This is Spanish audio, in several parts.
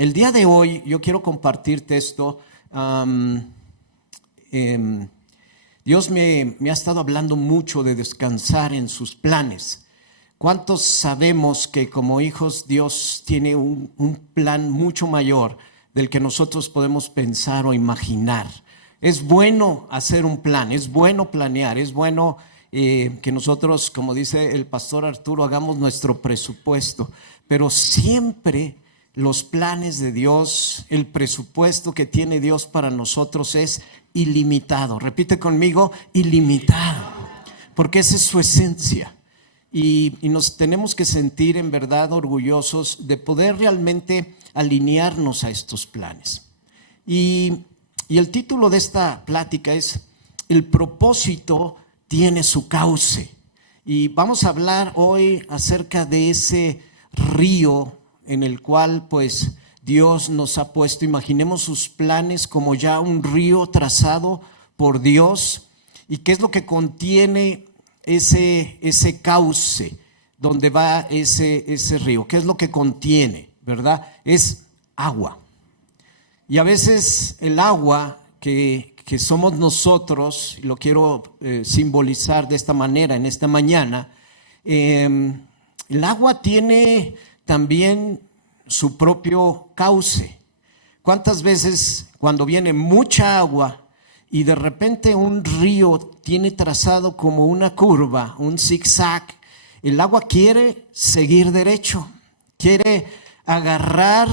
el día de hoy yo quiero compartirte esto. Dios me ha estado hablando mucho de descansar en sus planes. ¿Cuántos sabemos que como hijos Dios tiene un plan mucho mayor del que nosotros podemos pensar o imaginar? Es bueno hacer un plan, es bueno planear, es bueno que nosotros, como dice el pastor Arturo, hagamos nuestro presupuesto, pero siempre los planes de Dios, el presupuesto que tiene Dios para nosotros es ilimitado. Repite conmigo, ilimitado, porque esa es su esencia. Y nos tenemos que sentir en verdad orgullosos de poder realmente alinearnos a estos planes. Y el título de esta plática es El propósito tiene su cauce. Y vamos a hablar hoy acerca de ese río en el cual pues Dios nos ha puesto. Imaginemos sus planes como ya un río trazado por Dios. ¿Y qué es lo que contiene ese cauce donde va ese río? ¿Qué es lo que contiene? ¿Verdad? Es agua. Y a veces el agua que somos nosotros, lo quiero simbolizar de esta manera en esta mañana, el agua tiene también su propio cauce. ¿Cuántas veces cuando viene mucha agua y de repente un río tiene trazado como una curva, un zigzag, el agua quiere seguir derecho, quiere agarrar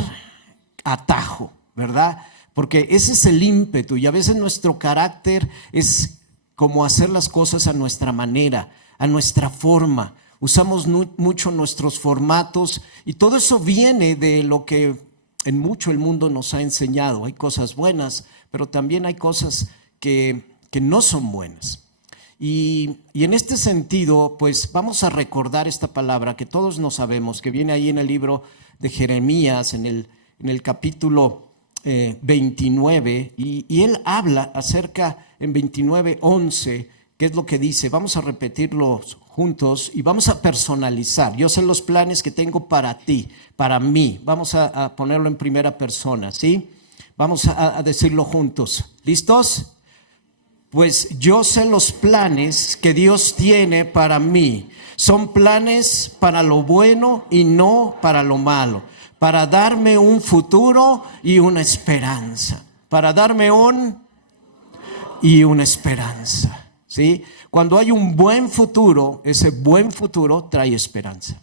atajo, ¿verdad? Porque ese es el ímpetu, y a veces nuestro carácter es como hacer las cosas a nuestra manera, a nuestra forma. Usamos mucho nuestros formatos, y todo eso viene de lo que en mucho el mundo nos ha enseñado. Hay cosas buenas, pero también hay cosas que no son buenas. Y en este sentido, pues vamos a recordar esta palabra que todos nos sabemos, que viene ahí en el libro de Jeremías, en el capítulo 29, y él habla acerca en 29:11, qué es lo que dice. Vamos a repetirlo juntos y vamos a personalizar. Yo sé los planes que tengo para ti, para mí. Vamos a ponerlo en primera persona, ¿sí? Vamos a decirlo juntos. ¿Listos? Pues yo sé los planes que Dios tiene para mí. Son planes para lo bueno y no para lo malo, para darme un futuro y una esperanza, para darme una esperanza, ¿sí? Cuando hay un buen futuro, ese buen futuro trae esperanza.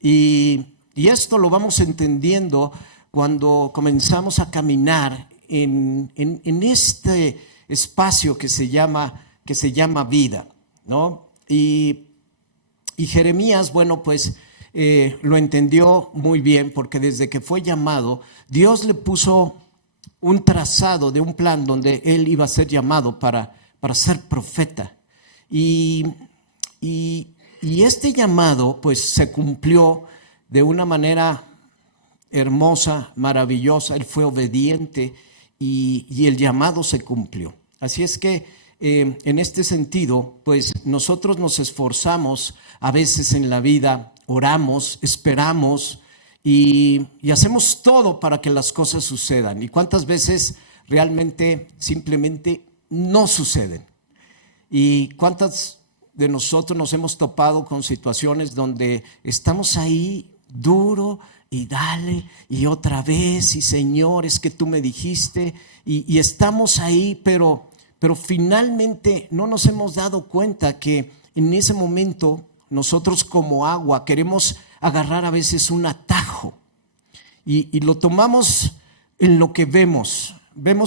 Y esto lo vamos entendiendo cuando comenzamos a caminar en este espacio que se llama vida, ¿no? Y Jeremías, bueno, pues lo entendió muy bien, porque desde que fue llamado, Dios le puso un trazado de un plan donde él iba a ser llamado para ser profeta. Y este llamado pues se cumplió de una manera hermosa, maravillosa. Él fue obediente y el llamado se cumplió. Así es que en este sentido, pues nosotros nos esforzamos a veces en la vida, oramos, esperamos y hacemos todo para que las cosas sucedan. ¿Y cuántas veces realmente simplemente no suceden? ¿Y cuántas de nosotros nos hemos topado con situaciones donde estamos ahí duro y dale y otra vez, y Señor, es que tú me dijiste, y estamos ahí, pero finalmente no nos hemos dado cuenta que en ese momento nosotros como agua queremos agarrar a veces un atajo y lo tomamos en lo que vemos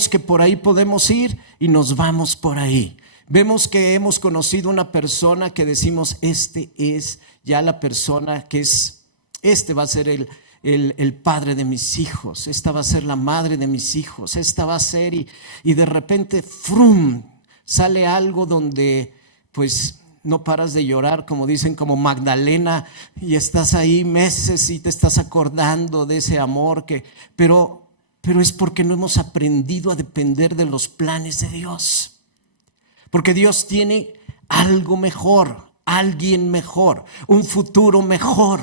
que por ahí podemos ir y nos vamos por ahí. Vemos que hemos conocido una persona que decimos, este es ya la persona que es, este va a ser el padre de mis hijos, esta va a ser la madre de mis hijos, esta va a ser, y de repente ¡frum!, sale algo donde pues no paras de llorar, como dicen, como Magdalena, y estás ahí meses y te estás acordando de ese amor pero es porque no hemos aprendido a depender de los planes de Dios. Porque Dios tiene algo mejor, alguien mejor, un futuro mejor.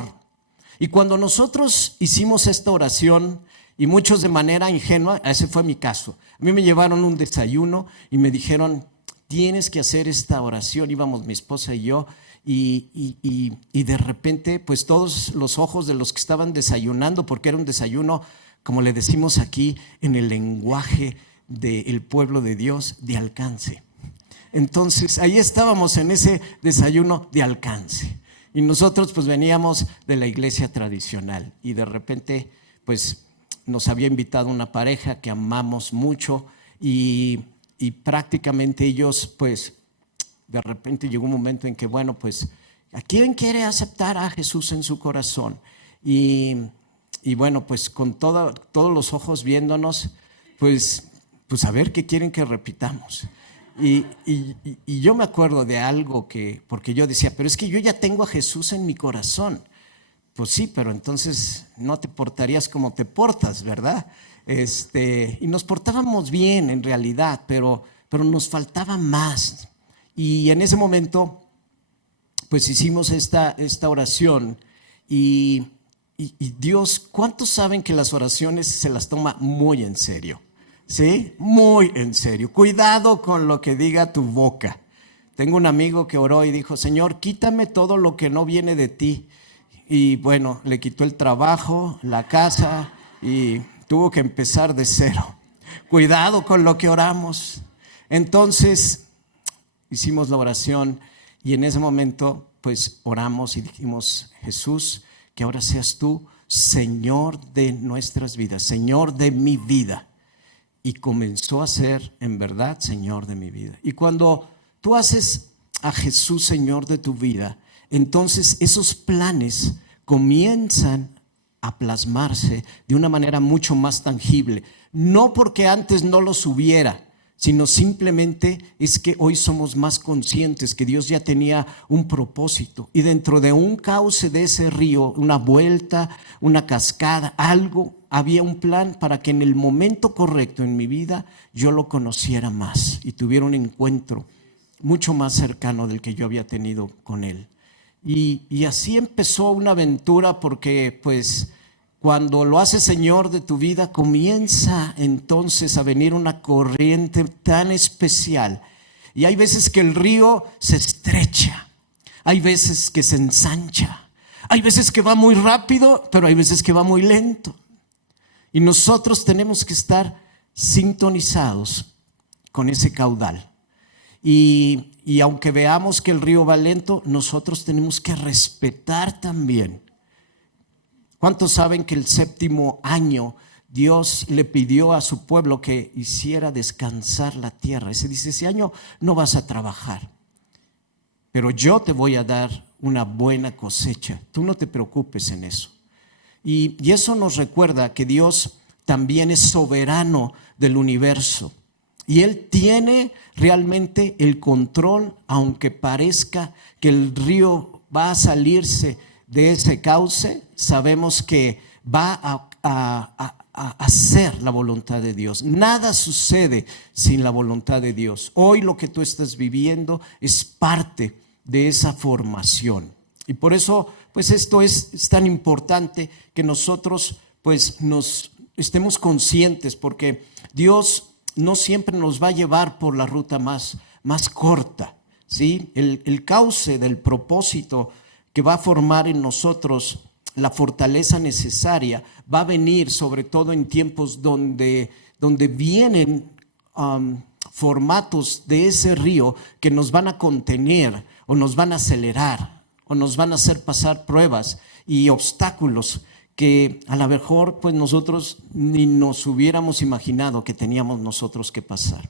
Y cuando nosotros hicimos esta oración, y muchos de manera ingenua, ese fue mi caso. A mí me llevaron un desayuno y me dijeron, tienes que hacer esta oración. Íbamos mi esposa y yo, y de repente, pues todos los ojos de los que estaban desayunando, porque era un desayuno, como le decimos aquí, en el lenguaje del pueblo de Dios, de alcance. Entonces, ahí estábamos en ese desayuno de alcance. Y nosotros pues veníamos de la iglesia tradicional y de repente pues nos había invitado una pareja que amamos mucho y prácticamente ellos pues de repente llegó un momento en que bueno pues ¿a quién quiere aceptar a Jesús en su corazón? Y bueno pues con todos los ojos viéndonos pues a ver qué quieren que repitamos. Y yo me acuerdo de algo porque yo decía, pero es que yo ya tengo a Jesús en mi corazón. Pues sí, pero entonces no te portarías como te portas, ¿verdad? Y nos portábamos bien en realidad, pero nos faltaba más. Y en ese momento, pues hicimos esta oración y Dios, ¿cuántos saben que las oraciones se las toma muy en serio? ¿Sí? Muy en serio. Cuidado con lo que diga tu boca. Tengo un amigo que oró y dijo, Señor, quítame todo lo que no viene de ti. Y bueno, le quitó el trabajo, la casa y tuvo que empezar de cero. Cuidado con lo que oramos. Entonces hicimos la oración y en ese momento pues oramos y dijimos, Jesús, que ahora seas tú Señor de nuestras vidas, Señor de mi vida. Y comenzó a ser en verdad Señor de mi vida. Y cuando tú haces a Jesús Señor de tu vida, entonces esos planes comienzan a plasmarse de una manera mucho más tangible. No porque antes no los hubiera, sino simplemente es que hoy somos más conscientes que Dios ya tenía un propósito. Y dentro de un cauce de ese río, una vuelta, una cascada, algo, había un plan para que en el momento correcto en mi vida yo lo conociera más y tuviera un encuentro mucho más cercano del que yo había tenido con Él. Y así empezó una aventura porque pues cuando lo haces Señor de tu vida comienza entonces a venir una corriente tan especial. Y hay veces que el río se estrecha, hay veces que se ensancha, hay veces que va muy rápido, pero hay veces que va muy lento. Y nosotros tenemos que estar sintonizados con ese caudal. Y aunque veamos que el río va lento, nosotros tenemos que respetar también. ¿Cuántos saben que el 7º año Dios le pidió a su pueblo que hiciera descansar la tierra? Ese dice, ese año no vas a trabajar, pero yo te voy a dar una buena cosecha. Tú no te preocupes en eso. Y eso nos recuerda que Dios también es soberano del universo. Y Él tiene realmente el control, aunque parezca que el río va a salirse de ese cauce, sabemos que va a hacer la voluntad de Dios. Nada sucede sin la voluntad de Dios. Hoy lo que tú estás viviendo es parte de esa formación. Y por eso, pues esto es tan importante que nosotros pues nos estemos conscientes, porque Dios no siempre nos va a llevar por la ruta más corta, ¿sí? El cauce del propósito que va a formar en nosotros la fortaleza necesaria va a venir sobre todo en tiempos donde vienen formatos de ese río que nos van a contener o nos van a acelerar o nos van a hacer pasar pruebas y obstáculos que a lo mejor pues nosotros ni nos hubiéramos imaginado que teníamos nosotros que pasar.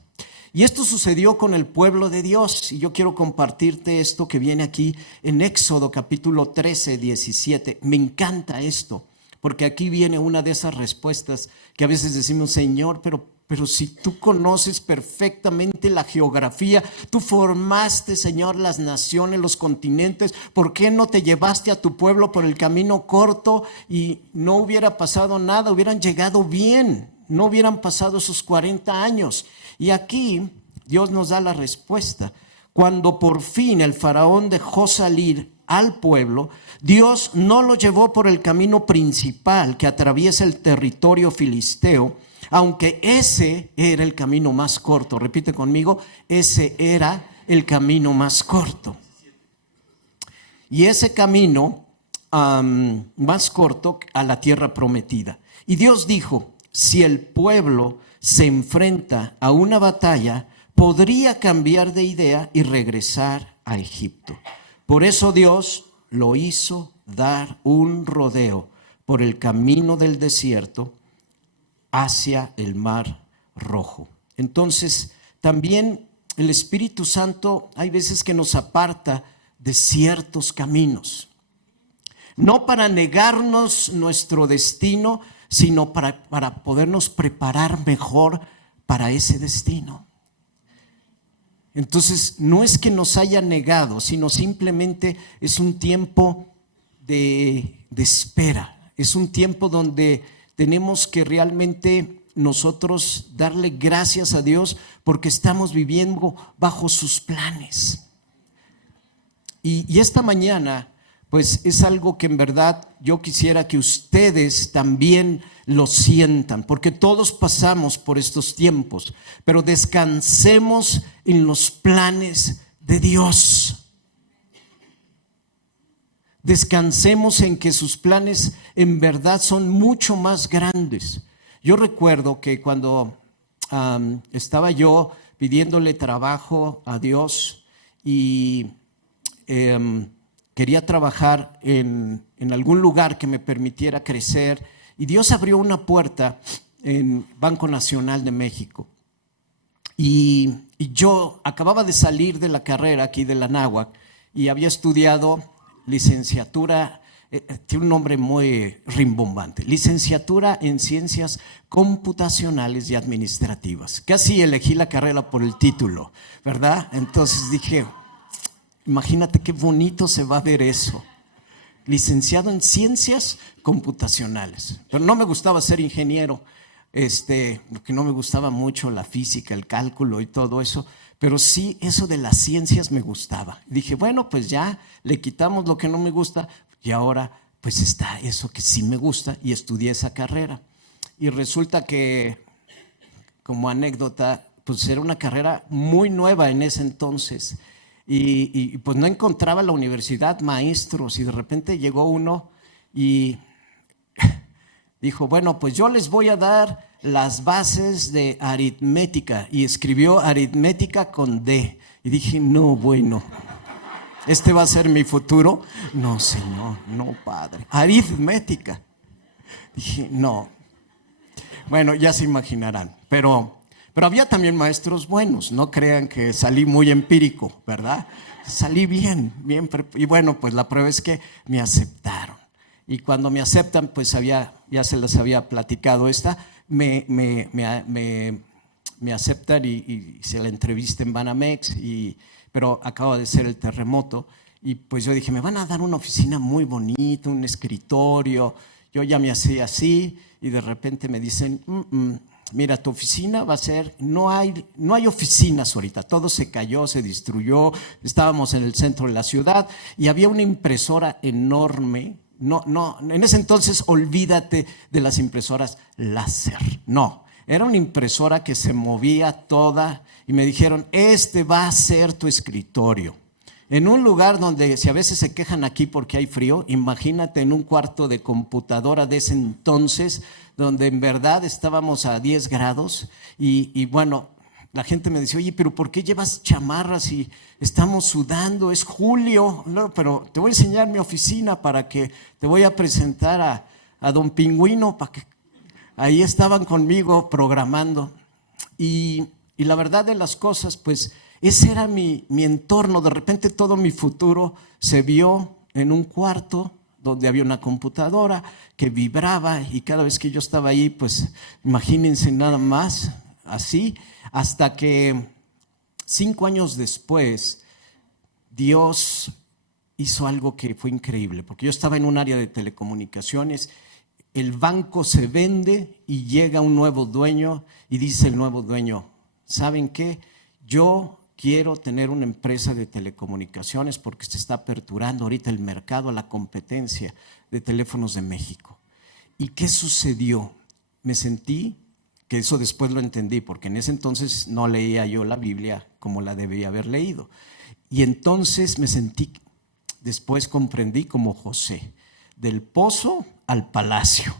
Y esto sucedió con el pueblo de Dios, y yo quiero compartirte esto que viene aquí en Éxodo capítulo 13, 17. Me encanta esto, porque aquí viene una de esas respuestas que a veces decimos, Señor, pero si tú conoces perfectamente la geografía, tú formaste, Señor, las naciones, los continentes, ¿por qué no te llevaste a tu pueblo por el camino corto y no hubiera pasado nada? Hubieran llegado bien, no hubieran pasado esos 40 años. Y aquí Dios nos da la respuesta. Cuando por fin el faraón dejó salir al pueblo, Dios no lo llevó por el camino principal que atraviesa el territorio filisteo, aunque ese era el camino más corto. Repite conmigo, ese era el camino más corto. Y ese camino más corto a la tierra prometida. Y Dios dijo, si el pueblo se enfrenta a una batalla, podría cambiar de idea y regresar a Egipto. Por eso Dios lo hizo dar un rodeo por el camino del desierto hacia el Mar Rojo. Entonces, también el Espíritu Santo hay veces que nos aparta de ciertos caminos, no para negarnos nuestro destino, sino para podernos preparar mejor para ese destino. Entonces, no es que nos haya negado, sino simplemente es un tiempo de espera. Es un tiempo donde tenemos que realmente nosotros darle gracias a Dios porque estamos viviendo bajo sus planes. Y esta mañana, pues es algo que en verdad yo quisiera que ustedes también lo sientan, porque todos pasamos por estos tiempos, pero descansemos en los planes de Dios. Descansemos en que sus planes en verdad son mucho más grandes. Yo recuerdo que cuando estaba yo pidiéndole trabajo a Dios y quería trabajar en algún lugar que me permitiera crecer, y Dios abrió una puerta en Banco Nacional de México. Y yo acababa de salir de la carrera aquí de la Anáhuac y había estudiado licenciatura, tiene un nombre muy rimbombante, licenciatura en Ciencias Computacionales y Administrativas. Casi elegí la carrera por el título, ¿verdad? Entonces dije, imagínate qué bonito se va a ver eso. Licenciado en Ciencias Computacionales. Pero no me gustaba ser ingeniero, porque no me gustaba mucho la física, el cálculo y todo eso, pero sí eso de las ciencias me gustaba. Dije, bueno, pues ya le quitamos lo que no me gusta y ahora pues está eso que sí me gusta, y estudié esa carrera. Y resulta que, como anécdota, pues era una carrera muy nueva en ese entonces. Y pues no encontraba la universidad maestros, y de repente llegó uno y dijo, bueno, pues yo les voy a dar las bases de aritmética, y escribió aritmética con D. Y dije, no, bueno, ¿este va a ser mi futuro? No, señor, no, padre, aritmética. Dije, no. Bueno, ya se imaginarán, pero había también maestros buenos, no crean que salí muy empírico, ¿verdad? Salí bien, y bueno, pues la prueba es que me aceptaron. Y cuando me aceptan, pues ya se les había platicado me aceptan y se la entrevista en Banamex, pero acaba de ser el terremoto, y pues yo dije, me van a dar una oficina muy bonita, un escritorio. Yo ya me hacía así, y de repente me dicen, mira, tu oficina va a ser, no hay oficinas ahorita, todo se cayó, se destruyó. Estábamos en el centro de la ciudad y había una impresora enorme. No, en ese entonces olvídate de las impresoras láser. No, era una impresora que se movía toda, y me dijeron, este va a ser tu escritorio. En un lugar donde, si a veces se quejan aquí porque hay frío, imagínate en un cuarto de computadora de ese entonces, donde en verdad estábamos a 10 grados, y bueno, la gente me decía, oye, pero ¿por qué llevas chamarras y estamos sudando? Es julio. No, pero te voy a enseñar mi oficina para que te voy a presentar a don Pingüino, para que ahí estaban conmigo programando. Y la verdad de las cosas, pues ese era mi entorno. De repente todo mi futuro se vio en un cuarto donde había una computadora que vibraba, y cada vez que yo estaba ahí, pues imagínense nada más, así, hasta que 5 años después Dios hizo algo que fue increíble, porque yo estaba en un área de telecomunicaciones. El banco se vende y llega un nuevo dueño, y dice el nuevo dueño, ¿saben qué? Yo quiero tener una empresa de telecomunicaciones porque se está aperturando ahorita el mercado a la competencia de teléfonos de México. ¿Y qué sucedió? Me sentí, que eso después lo entendí, porque en ese entonces no leía yo la Biblia como la debía haber leído. Y entonces me sentí, después comprendí como José, del pozo al palacio,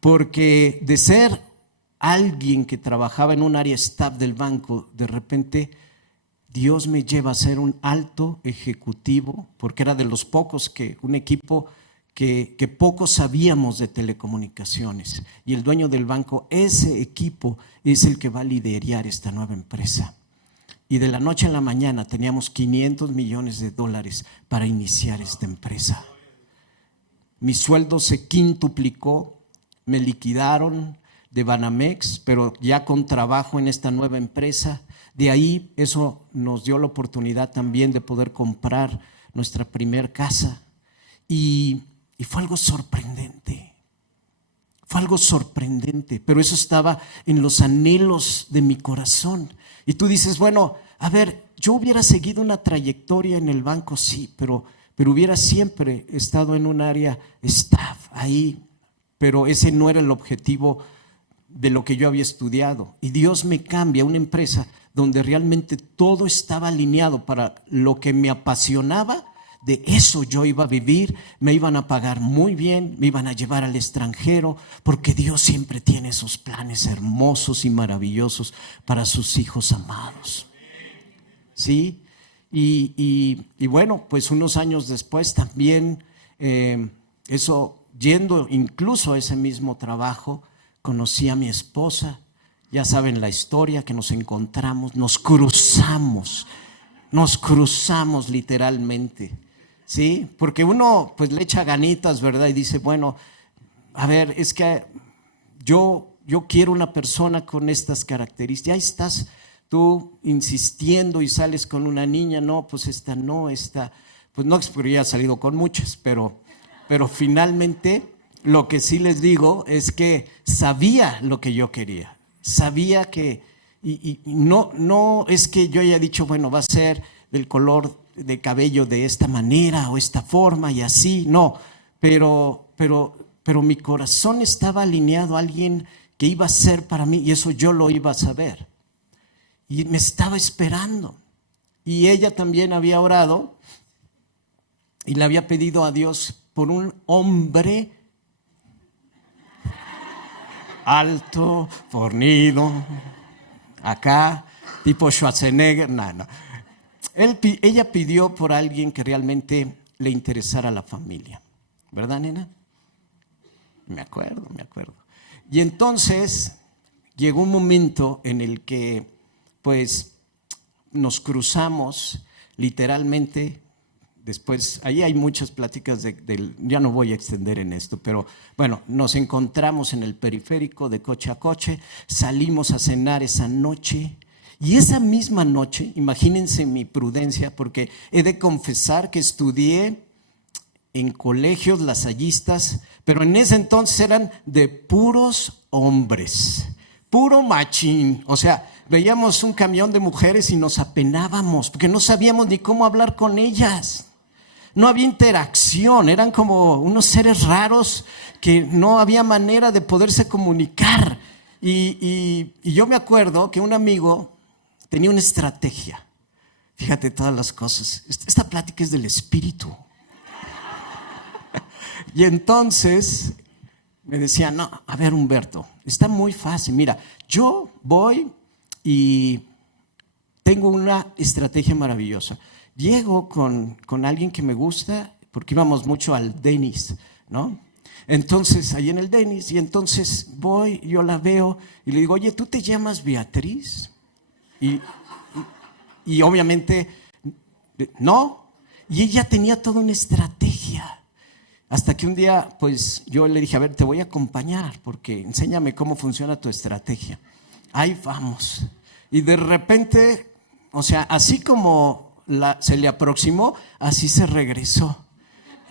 porque de ser alguien que trabajaba en un área staff del banco, de repente Dios me lleva a ser un alto ejecutivo, porque era de los pocos un equipo que pocos sabíamos de telecomunicaciones. Y el dueño del banco, ese equipo es el que va a liderar esta nueva empresa. Y de la noche a la mañana teníamos $500 millones para iniciar esta empresa. Mi sueldo se quintuplicó, me liquidaron de Banamex, pero ya con trabajo en esta nueva empresa. De ahí eso nos dio la oportunidad también de poder comprar nuestra primer casa. Y fue algo sorprendente. Fue algo sorprendente, pero eso estaba en los anhelos de mi corazón. Y tú dices, bueno, a ver, yo hubiera seguido una trayectoria en el banco, sí, pero hubiera siempre estado en un área staff ahí, pero ese no era el objetivo de lo que yo había estudiado. Y Dios me cambia a una empresa donde realmente todo estaba alineado para lo que me apasionaba. De eso yo iba a vivir, me iban a pagar muy bien, me iban a llevar al extranjero, porque Dios siempre tiene esos planes hermosos y maravillosos para sus hijos amados. ¿Sí? Y bueno, pues unos años después también, eso, yendo incluso a ese mismo trabajo, conocí a mi esposa. Ya saben la historia, que nos encontramos, nos cruzamos literalmente. Sí, porque uno pues le echa ganitas, ¿verdad? Y dice, bueno, a ver, es que yo quiero una persona con estas características. Ahí estás tú insistiendo y sales con una niña, no, pues esta no, esta, pues no, habría salido con muchas, pero finalmente lo que sí les digo es que sabía lo que yo quería, sabía que, y no es que yo haya dicho, bueno, va a ser del color de cabello de esta manera o esta forma y así, no, pero mi corazón estaba alineado a alguien que iba a ser para mí, y eso yo lo iba a saber, y me estaba esperando. Y ella también había orado y le había pedido a Dios por un hombre alto, fornido, acá, tipo Schwarzenegger, no. Ella pidió por alguien que realmente le interesara a la familia, ¿verdad, nena? Me acuerdo. Y entonces llegó un momento en el que pues nos cruzamos literalmente. Después, ahí hay muchas pláticas ya no voy a extender en esto, pero bueno, nos encontramos en el periférico de coche a coche, salimos a cenar esa noche. Y esa misma noche, imagínense mi prudencia, porque he de confesar que estudié en colegios lasallistas, pero en ese entonces eran de puros hombres, puro machín. O sea, veíamos un camión de mujeres y nos apenábamos, porque no sabíamos ni cómo hablar con ellas. No había interacción, eran como unos seres raros que no había manera de poderse comunicar. Y yo me acuerdo que un amigo tenía una estrategia. Fíjate todas las cosas. Esta plática es del espíritu. Y entonces me decía, no, a ver, Humberto, está muy fácil. Mira, yo voy y tengo una estrategia maravillosa. Llego con alguien que me gusta, porque íbamos mucho al Denny's, ¿no? Entonces, ahí en el Denny's, y entonces voy, yo la veo y le digo, oye, ¿tú te llamas Beatriz? Y obviamente no, y ella tenía toda una estrategia, hasta que un día pues yo le dije, a ver, te voy a acompañar porque enséñame cómo funciona tu estrategia. Ahí vamos, y de repente, o sea, así como se le aproximó, así se regresó.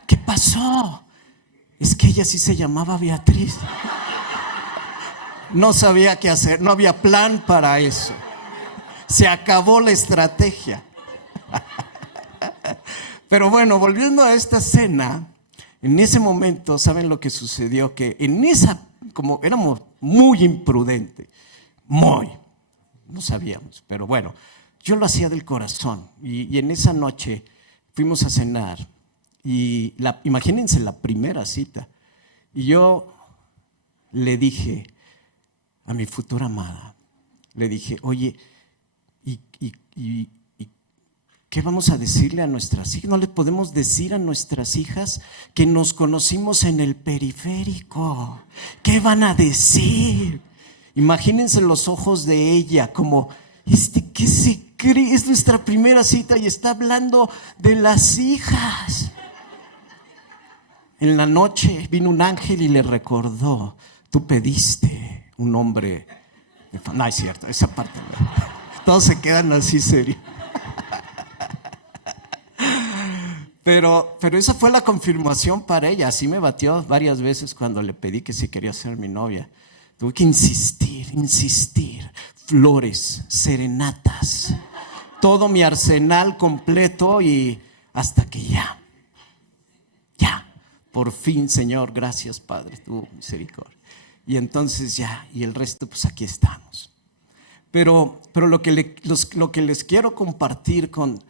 ¿Qué pasó? Es que ella sí se llamaba Beatriz. No sabía qué hacer, no había plan para eso. Se acabó la estrategia. Pero bueno, volviendo a esta cena, en ese momento, ¿saben lo que sucedió? Que en esa, como éramos muy imprudentes, no sabíamos, pero bueno, yo lo hacía del corazón. Y en esa noche fuimos a cenar y imagínense la primera cita. Y yo le dije a mi futura amada, le dije, oye, ¿y qué vamos a decirle a nuestras hijas? No le podemos decir a nuestras hijas que nos conocimos en el periférico. ¿Qué van a decir? Imagínense los ojos de ella como, ¿qué se cree? Es nuestra primera cita y está hablando de las hijas. En la noche vino un ángel y le recordó, tú pediste un hombre. No es cierto, esa parte no. Todos se quedan así serios. Pero esa fue la confirmación para ella. Así me batió varias veces cuando le pedí que si quería ser mi novia. Tuve que insistir. Flores, serenatas, todo mi arsenal completo y hasta que ya. Por fin, Señor, gracias, Padre, tu misericordia. Y entonces ya, y el resto, pues aquí estamos. Pero lo que les quiero compartir con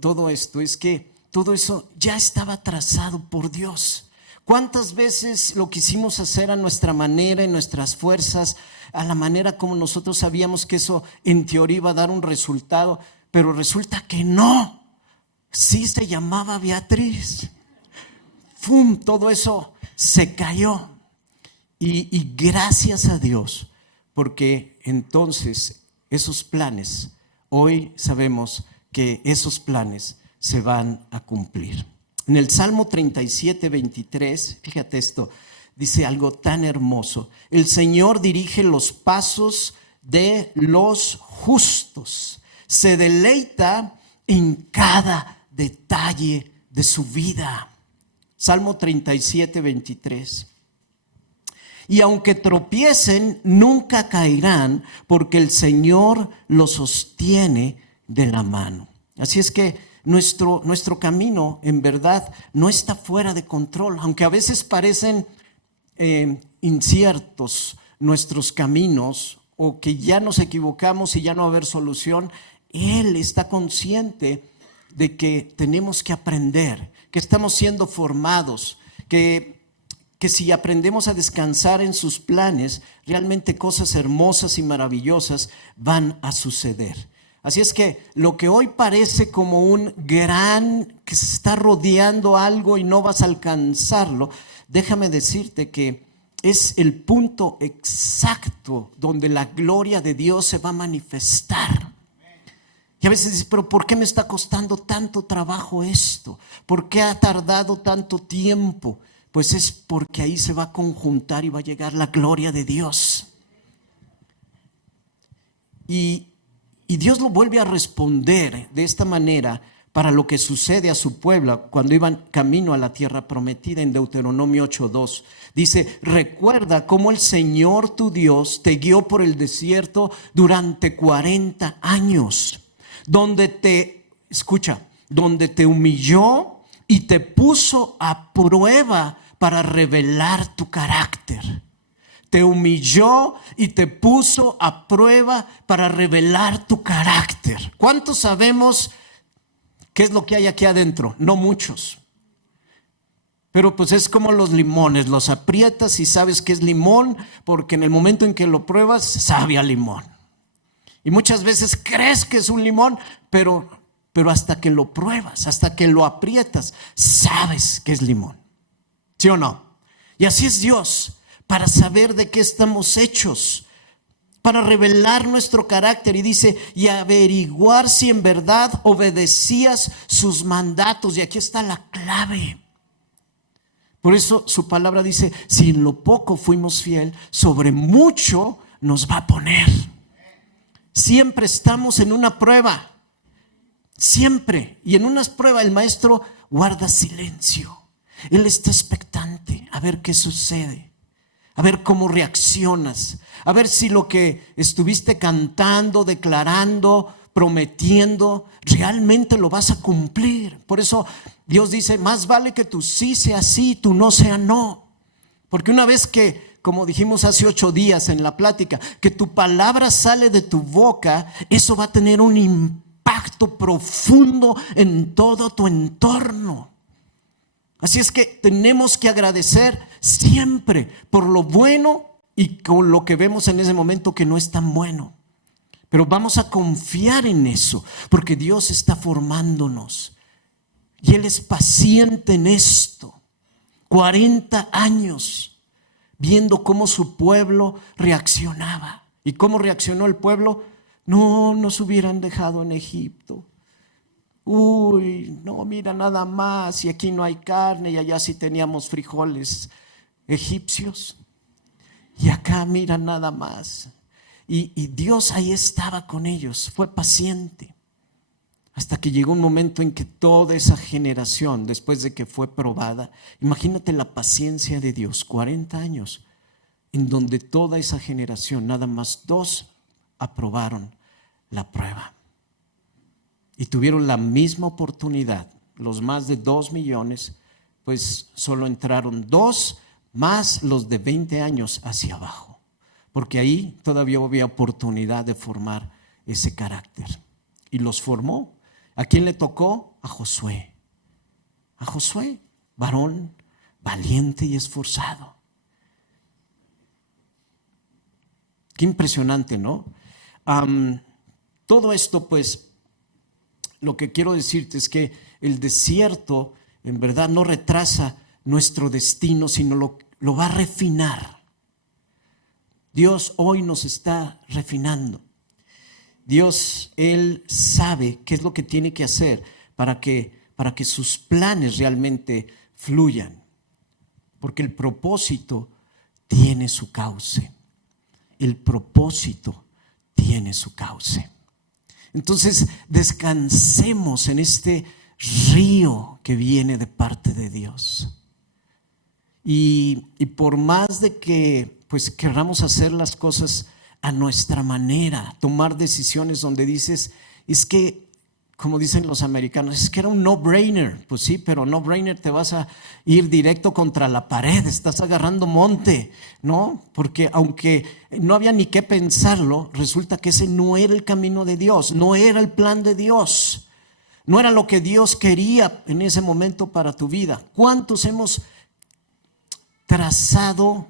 todo esto es que todo eso ya estaba trazado por Dios. ¿Cuántas veces lo quisimos hacer a nuestra manera, en nuestras fuerzas, a la manera como nosotros sabíamos que eso en teoría iba a dar un resultado, pero resulta que no? Sí se llamaba Beatriz. ¡Fum! Todo eso se cayó. Y gracias a Dios, porque entonces esos planes, hoy sabemos que esos planes se van a cumplir. En el Salmo 37, 23, fíjate esto, dice algo tan hermoso. El Señor dirige los pasos de los justos. Se deleita en cada detalle de su vida. Salmo 37, 23. Y aunque tropiecen, nunca caerán, porque el Señor los sostiene de la mano. Así es que nuestro camino en verdad no está fuera de control, aunque a veces parecen inciertos nuestros caminos o que ya nos equivocamos y ya no va a haber solución. Él está consciente de que tenemos que aprender, que estamos siendo formados, que si aprendemos a descansar en sus planes, realmente cosas hermosas y maravillosas van a suceder. Así es que lo que hoy parece como un que se está rodeando algo y no vas a alcanzarlo, déjame decirte que es el punto exacto donde la gloria de Dios se va a manifestar. Y a veces dices, pero ¿por qué me está costando tanto trabajo esto? ¿Por qué ha tardado tanto tiempo? Pues es porque ahí se va a conjuntar y va a llegar la gloria de Dios. Y Dios lo vuelve a responder de esta manera para lo que sucede a su pueblo cuando iban camino a la tierra prometida en Deuteronomio 8:2. Dice, recuerda cómo el Señor tu Dios te guió por el desierto durante 40 años, donde te humilló y te puso a prueba para revelar tu carácter. Te humilló y te puso a prueba para revelar tu carácter. ¿Cuántos sabemos qué es lo que hay aquí adentro? No muchos. Pero pues es como los limones, los aprietas y sabes que es limón, porque en el momento en que lo pruebas, sabe a limón. Y muchas veces crees que es un limón, pero hasta que lo pruebas, hasta que lo aprietas, sabes que es limón. ¿Sí o no? Y así es Dios, para saber de qué estamos hechos, para revelar nuestro carácter. Y dice, y averiguar si en verdad obedecías sus mandatos. Y aquí está la clave. Por eso su palabra dice, si en lo poco fuimos fiel, sobre mucho nos va a poner. Siempre estamos en una prueba. Siempre. Y en unas pruebas el maestro guarda silencio. Él está expectante a ver qué sucede, a ver cómo reaccionas, a ver si lo que estuviste cantando, declarando, prometiendo, realmente lo vas a cumplir. Por eso Dios dice, más vale que tu sí sea sí y tu no sea no. Porque una vez que, como dijimos hace 8 días en la plática, que tu palabra sale de tu boca, eso va a tener un impacto profundo en todo tu entorno. Así es que tenemos que agradecer siempre por lo bueno y con lo que vemos en ese momento que no es tan bueno. Pero vamos a confiar en eso, porque Dios está formándonos y Él es paciente en esto. 40 años viendo cómo su pueblo reaccionaba. ¿Y cómo reaccionó el pueblo? No nos hubieran dejado en Egipto. Uy, no, mira nada más, y aquí no hay carne, y allá sí teníamos frijoles egipcios, y acá mira nada más. Y Dios ahí estaba con ellos, fue paciente, hasta que llegó un momento en que toda esa generación, después de que fue probada, imagínate la paciencia de Dios, 40 años, en donde toda esa generación, nada más 2 aprobaron la prueba. Y tuvieron la misma oportunidad. Los más de 2 millones, pues solo entraron 2, más los de 20 años hacia abajo. Porque ahí todavía había oportunidad de formar ese carácter. Y los formó. ¿A quién le tocó? A Josué. A Josué, varón valiente y esforzado. Qué impresionante, ¿no? Todo esto, pues, lo que quiero decirte es que el desierto en verdad no retrasa nuestro destino, sino lo va a refinar. Dios hoy nos está refinando. Dios, Él sabe qué es lo que tiene que hacer para que sus planes realmente fluyan. Porque el propósito tiene su cauce. El propósito tiene su cauce. Entonces descansemos en este río que viene de parte de Dios. Y por más de que pues queramos hacer las cosas a nuestra manera, tomar decisiones donde dices, es que, como dicen los americanos, es que era un no-brainer. Pues sí, pero no-brainer te vas a ir directo contra la pared, estás agarrando monte, ¿no? Porque aunque no había ni qué pensarlo, resulta que ese no era el camino de Dios, no era el plan de Dios, no era lo que Dios quería en ese momento para tu vida. ¿Cuántos hemos trazado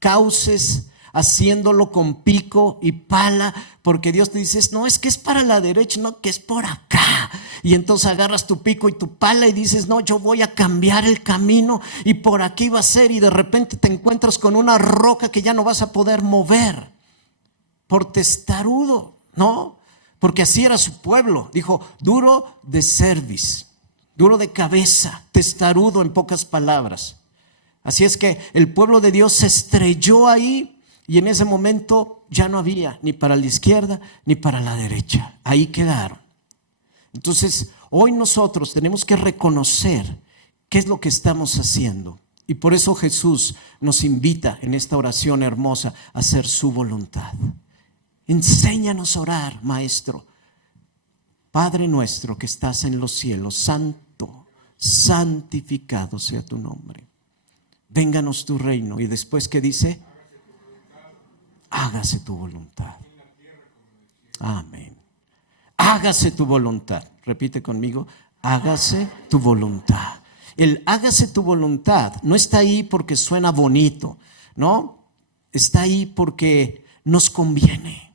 cauces haciéndolo con pico y pala, porque Dios te dice, no, es que es para la derecha, no, que es por acá? Y entonces agarras tu pico y tu pala y dices, no, yo voy a cambiar el camino y por aquí va a ser, y de repente te encuentras con una roca que ya no vas a poder mover por testarudo, ¿no? Porque así era su pueblo. Dijo, duro de cerviz, duro de cabeza, testarudo en pocas palabras. Así es que el pueblo de Dios se estrelló ahí. Y en ese momento ya no había ni para la izquierda ni para la derecha. Ahí quedaron. Entonces, hoy nosotros tenemos que reconocer qué es lo que estamos haciendo. Y por eso Jesús nos invita en esta oración hermosa a hacer su voluntad. Enséñanos a orar, Maestro. Padre nuestro que estás en los cielos, santo, santificado sea tu nombre. Vénganos tu reino. Y después, ¿qué dice? Hágase tu voluntad. Amén. Hágase tu voluntad. Repite conmigo. Hágase tu voluntad. El hágase tu voluntad no está ahí porque suena bonito, ¿no? Está ahí porque nos conviene.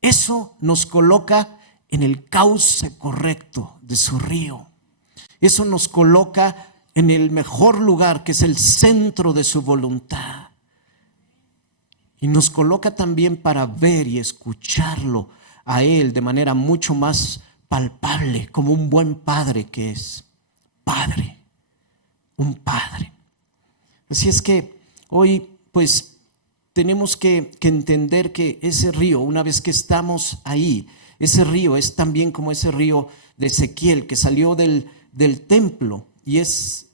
Eso nos coloca en el cauce correcto de su río. Eso nos coloca en el mejor lugar, que es el centro de su voluntad. Y nos coloca también para ver y escucharlo a Él de manera mucho más palpable, como un buen padre que es. Padre, un padre. Así es que hoy pues tenemos que entender que ese río, una vez que estamos ahí, ese río es también como ese río de Ezequiel que salió del templo y es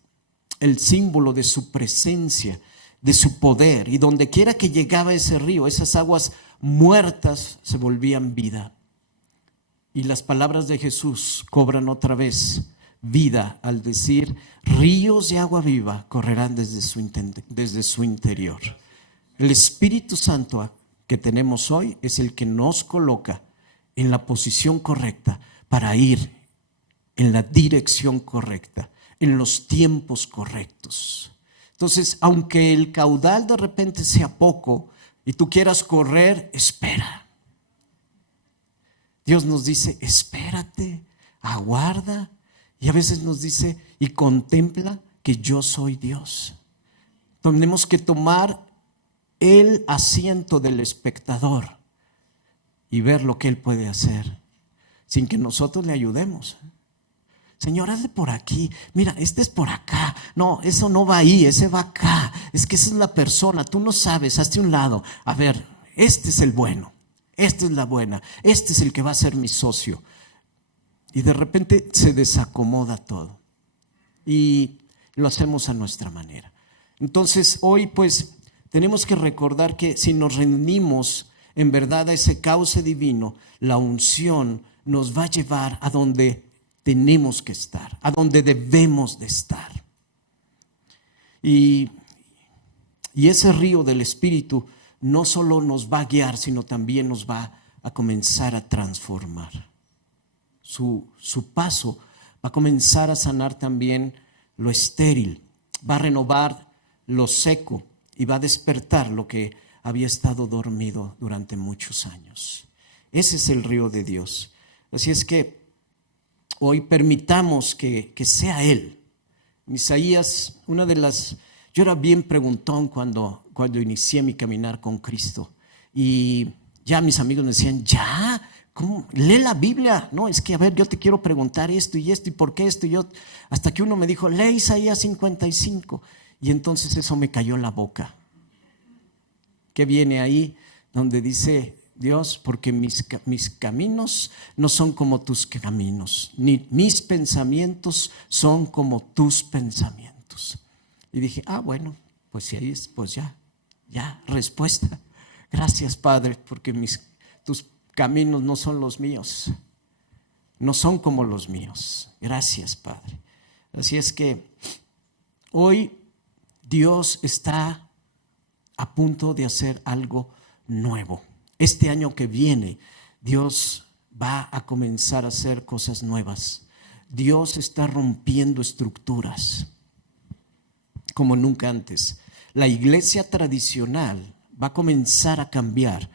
el símbolo de su presencia, de su poder, y donde quiera que llegaba ese río, esas aguas muertas se volvían vida. Y las palabras de Jesús cobran otra vez vida al decir, ríos de agua viva correrán desde su interior. El Espíritu Santo que tenemos hoy es el que nos coloca en la posición correcta para ir en la dirección correcta, en los tiempos correctos. Entonces, aunque el caudal de repente sea poco y tú quieras correr, espera. Dios nos dice, espérate, aguarda, y a veces nos dice, y contempla que yo soy Dios. Tenemos que tomar el asiento del espectador y ver lo que Él puede hacer, sin que nosotros le ayudemos. Señor, hazle por aquí, mira, este es por acá, no, eso no va ahí, ese va acá, es que esa es la persona, tú no sabes, hazte un lado, a ver, este es el bueno. Esta es la buena, este es el que va a ser mi socio. Y de repente se desacomoda todo y lo hacemos a nuestra manera. Entonces hoy pues tenemos que recordar que si nos rendimos en verdad a ese cauce divino, la unción nos va a llevar a donde tenemos que estar, a donde debemos de estar. Y ese río del Espíritu no solo nos va a guiar, sino también nos va a comenzar a transformar. Su paso va a comenzar a sanar también lo estéril, va a renovar lo seco y va a despertar lo que había estado dormido durante muchos años. Ese es el río de Dios. Así es que hoy permitamos que sea Él. Isaías, yo era bien preguntón cuando inicié mi caminar con Cristo y ya mis amigos me decían, ¿ya? ¿Cómo? Lee la Biblia. No, es que a ver, yo te quiero preguntar esto y por qué esto. Hasta que uno me dijo, lee Isaías 55 y entonces eso me cayó la boca. ¿Qué viene ahí? Donde dice Dios, porque mis caminos no son como tus caminos, ni mis pensamientos son como tus pensamientos. Y dije, bueno, pues si ahí es, pues ya, respuesta. Gracias, Padre, porque tus caminos no son los míos, no son como los míos. Gracias, Padre. Así es que hoy Dios está a punto de hacer algo nuevo. Este año que viene, Dios va a comenzar a hacer cosas nuevas. Dios está rompiendo estructuras como nunca antes. La iglesia tradicional va a comenzar a cambiar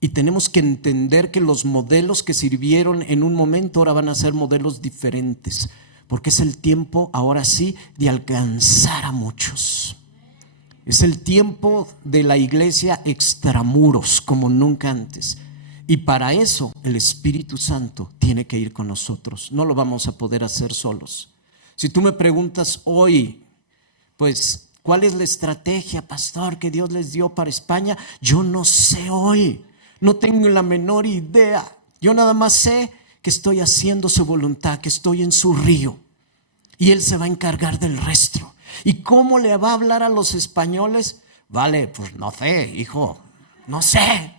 y tenemos que entender que los modelos que sirvieron en un momento ahora van a ser modelos diferentes, porque es el tiempo ahora sí de alcanzar a muchos. Es el tiempo de la iglesia extramuros como nunca antes. Y para eso el Espíritu Santo tiene que ir con nosotros. No lo vamos a poder hacer solos. Si tú me preguntas hoy, pues, ¿cuál es la estrategia, pastor, que Dios les dio para España? Yo no sé hoy. No tengo la menor idea. Yo nada más sé que estoy haciendo su voluntad, que estoy en su río. Y Él se va a encargar del resto. ¿Y cómo le va a hablar a los españoles? Vale, pues no sé, hijo, no sé.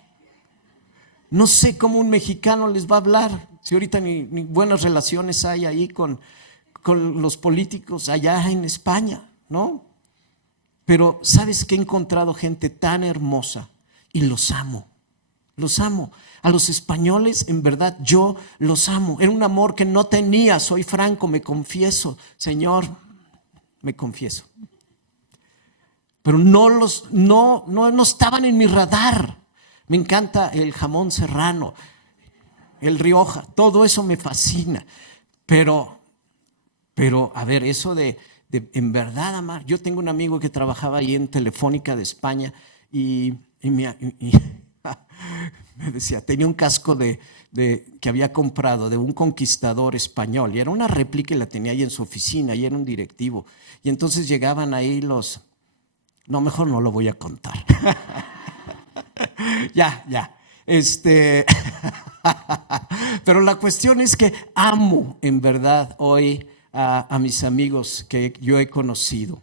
No sé cómo un mexicano les va a hablar. Si ahorita ni buenas relaciones hay ahí con los políticos allá en España, ¿no? Pero ¿sabes qué? He encontrado gente tan hermosa y los amo. Los amo. A los españoles, en verdad, yo los amo. Era un amor que no tenía, soy franco, me confieso. Señor, me confieso. Pero no estaban en mi radar. Me encanta el jamón serrano, el Rioja, todo eso me fascina. Pero a ver, eso de en verdad amar. Yo tengo un amigo que trabajaba ahí en Telefónica de España y me decía, tenía un casco que había comprado de un conquistador español y era una réplica y la tenía ahí en su oficina y era un directivo. Y entonces llegaban ahí no, mejor no lo voy a contar. Ya. Pero la cuestión es que amo en verdad hoy a mis amigos que yo he conocido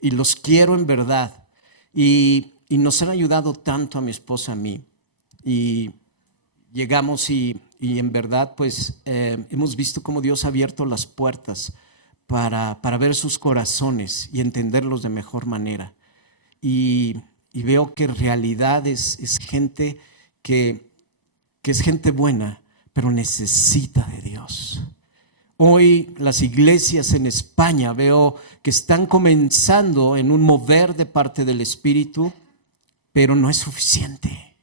y los quiero en verdad y nos han ayudado tanto a mi esposa, a mí, y llegamos y en verdad pues hemos visto cómo Dios ha abierto las puertas para ver sus corazones y entenderlos de mejor manera. Y veo que en realidad es gente que es gente buena, pero necesita de Dios. Hoy las iglesias en España veo que están comenzando en un mover de parte del Espíritu, pero no es suficiente.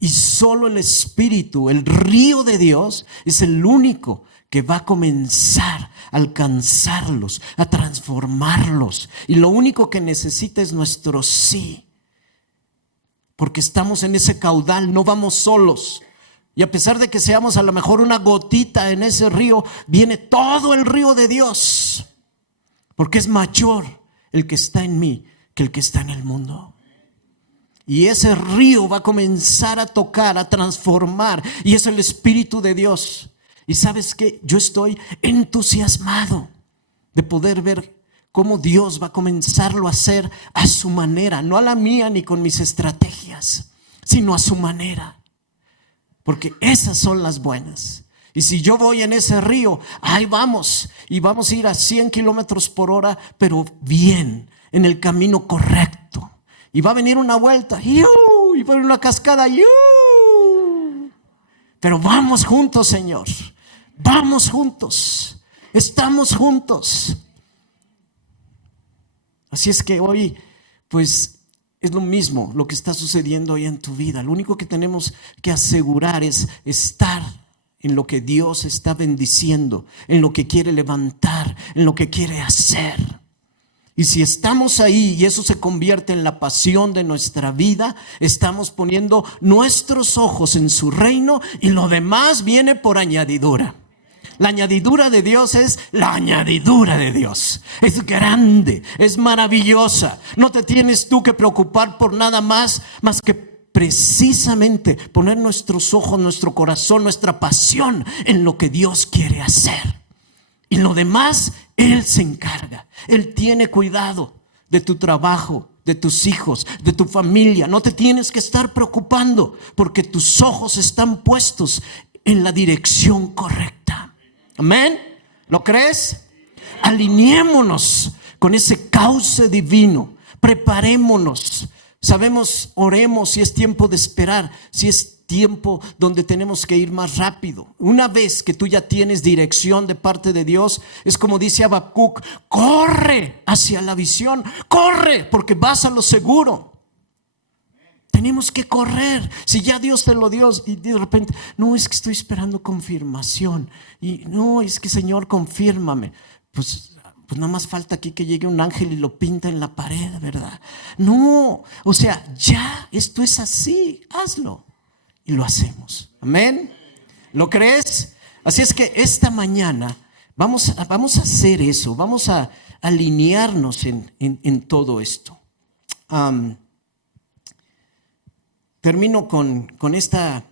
Y solo el Espíritu, el río de Dios, es el único que va a comenzar a alcanzarlos, a transformarlos. Y lo único que necesita es nuestro sí. Porque estamos en ese caudal, no vamos solos. Y a pesar de que seamos a lo mejor una gotita en ese río, viene todo el río de Dios. Porque es mayor el que está en mí que el que está en el mundo. Y ese río va a comenzar a tocar, a transformar. Y es el Espíritu de Dios. Y sabes que yo estoy entusiasmado de poder ver cómo Dios va a comenzarlo a hacer a su manera. No a la mía ni con mis estrategias, sino a su manera. Porque esas son las buenas. Y si yo voy en ese río, ahí vamos. Y vamos a ir a 100 kilómetros por hora, pero bien, en el camino correcto. Y va a venir una vuelta, y va a venir una cascada, pero vamos juntos, Señor. Vamos juntos. Estamos juntos. Así es que hoy, pues, es lo mismo lo que está sucediendo hoy en tu vida. Lo único que tenemos que asegurar es estar en lo que Dios está bendiciendo, en lo que quiere levantar, en lo que quiere hacer. Y si estamos ahí y eso se convierte en la pasión de nuestra vida, estamos poniendo nuestros ojos en su reino y lo demás viene por añadidura. La añadidura de Dios es la añadidura de Dios. Es grande, es maravillosa. No te tienes tú que preocupar por nada más que precisamente poner nuestros ojos, nuestro corazón, nuestra pasión en lo que Dios quiere hacer. Y lo demás, Él se encarga. Él tiene cuidado de tu trabajo, de tus hijos, de tu familia. No te tienes que estar preocupando porque tus ojos están puestos en la dirección correcta. Amén. ¿Lo crees? Alineémonos con ese cauce divino. Preparémonos. Sabemos, oremos si es tiempo de esperar, si es tiempo donde tenemos que ir más rápido. Una vez que tú ya tienes dirección de parte de Dios, es como dice Habacuc: corre hacia la visión, corre porque vas a lo seguro. Tenemos que correr. Si ya Dios te lo dio y de repente, no, es que estoy esperando confirmación. Y no, es que Señor, confírmame. Pues nada más falta aquí que llegue un ángel y lo pinta en la pared, ¿verdad? No, o sea, ya esto es así, hazlo. Y lo hacemos. Amén. ¿Lo crees? Así es que esta mañana vamos a hacer eso. Vamos a alinearnos en todo esto. Termino con esta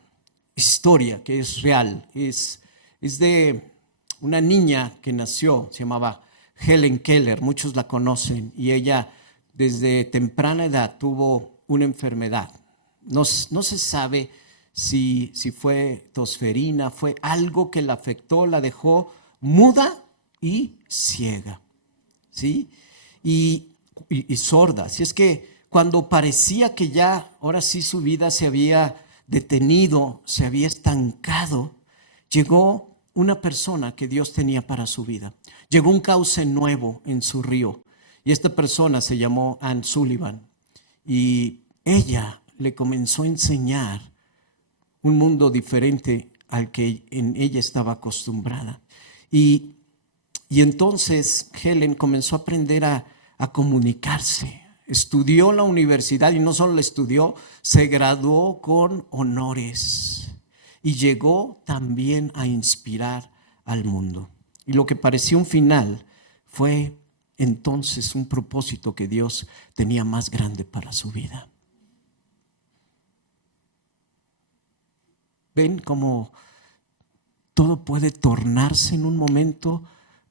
historia que es real. Es de una niña que nació, se llamaba Helen Keller. Muchos la conocen. Y ella desde temprana edad tuvo una enfermedad. No se sabe si fue tosferina, fue algo que la afectó, la dejó muda y ciega, ¿sí? Y sorda. Así es que cuando parecía que ya, ahora sí su vida se había detenido, se había estancado, llegó una persona que Dios tenía para su vida. Llegó un cauce nuevo en su río. Y esta persona se llamó Ann Sullivan. Y ella le comenzó a enseñar un mundo diferente al que en ella estaba acostumbrada. Y entonces Helen comenzó a aprender a comunicarse. Estudió en la universidad y no solo la estudió, se graduó con honores y llegó también a inspirar al mundo. Y lo que parecía un final fue entonces un propósito que Dios tenía más grande para su vida. ¿Ven cómo todo puede tornarse en un momento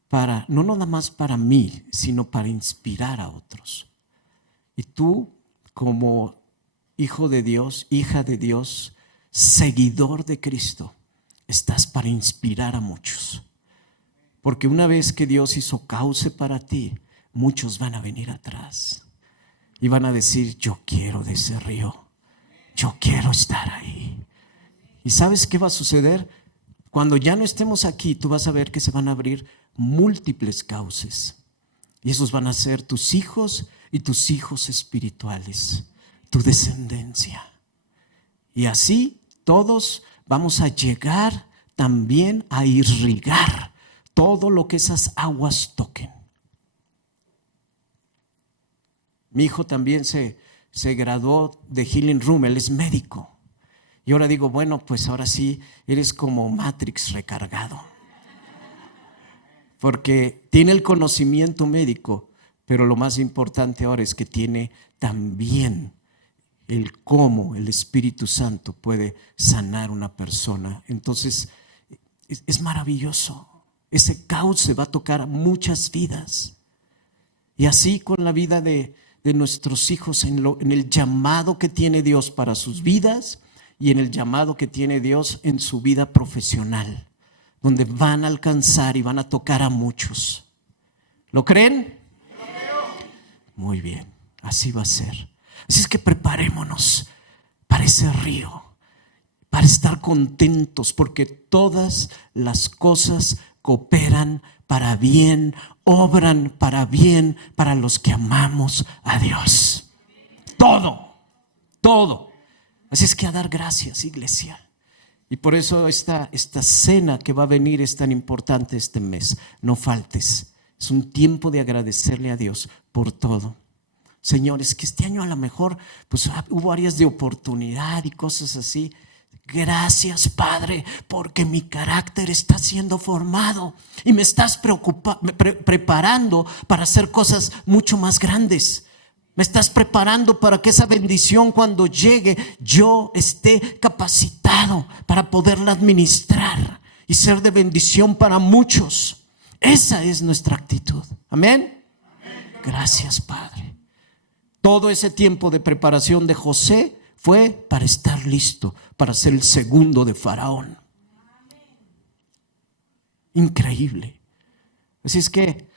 para, no nada más para mí, sino para inspirar a otros? Y tú, como hijo de Dios, hija de Dios, seguidor de Cristo, estás para inspirar a muchos. Porque una vez que Dios hizo cauce para ti, muchos van a venir atrás y van a decir: yo quiero de ese río, yo quiero estar ahí. ¿Y sabes qué va a suceder? Cuando ya no estemos aquí, tú vas a ver que se van a abrir múltiples cauces. Y esos van a ser tus hijos y tus hijos espirituales, tu descendencia. Y así todos vamos a llegar también a irrigar todo lo que esas aguas toquen. Mi hijo también se graduó de Healing Room, él es médico. Y ahora digo, bueno, pues ahora sí eres como Matrix recargado. Porque tiene el conocimiento médico, pero lo más importante ahora es que tiene también el cómo el Espíritu Santo puede sanar una persona. Entonces, es maravilloso. Ese cauce va a tocar muchas vidas. Y así con la vida de nuestros hijos, en el llamado que tiene Dios para sus vidas y en el llamado que tiene Dios en su vida profesional, donde van a alcanzar y van a tocar a muchos. ¿Lo creen? Muy bien, así va a ser. Así es que preparémonos para ese río, para estar contentos, porque todas las cosas cooperan para bien, obran para bien para los que amamos a Dios. Todo. Así es que a dar gracias, iglesia. Y por eso esta cena que va a venir es tan importante este mes. No faltes. Es un tiempo de agradecerle a Dios por todo. Señores, que este año a lo mejor pues hubo áreas de oportunidad y cosas así. Gracias, Padre, porque mi carácter está siendo formado y me estás preparando para hacer cosas mucho más grandes. Me estás preparando para que esa bendición, cuando llegue, yo esté capacitado para poderla administrar y ser de bendición para muchos. Esa es nuestra actitud. Amén. Gracias, Padre. Todo ese tiempo de preparación de José fue para estar listo para ser el segundo de Faraón. Increíble. Así es que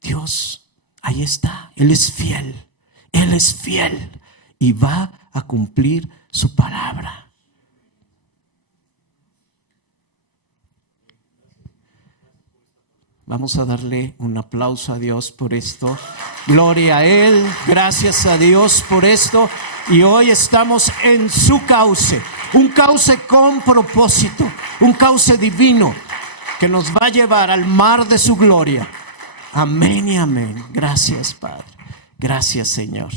Dios, ahí está. Él es fiel. Él es fiel y va a cumplir su palabra. Vamos a darle un aplauso a Dios por esto. Gloria a Él, gracias a Dios por esto. Y hoy estamos en su cauce, un cauce con propósito, un cauce divino que nos va a llevar al mar de su gloria. Amén y amén. Gracias, Padre. Gracias, Señor.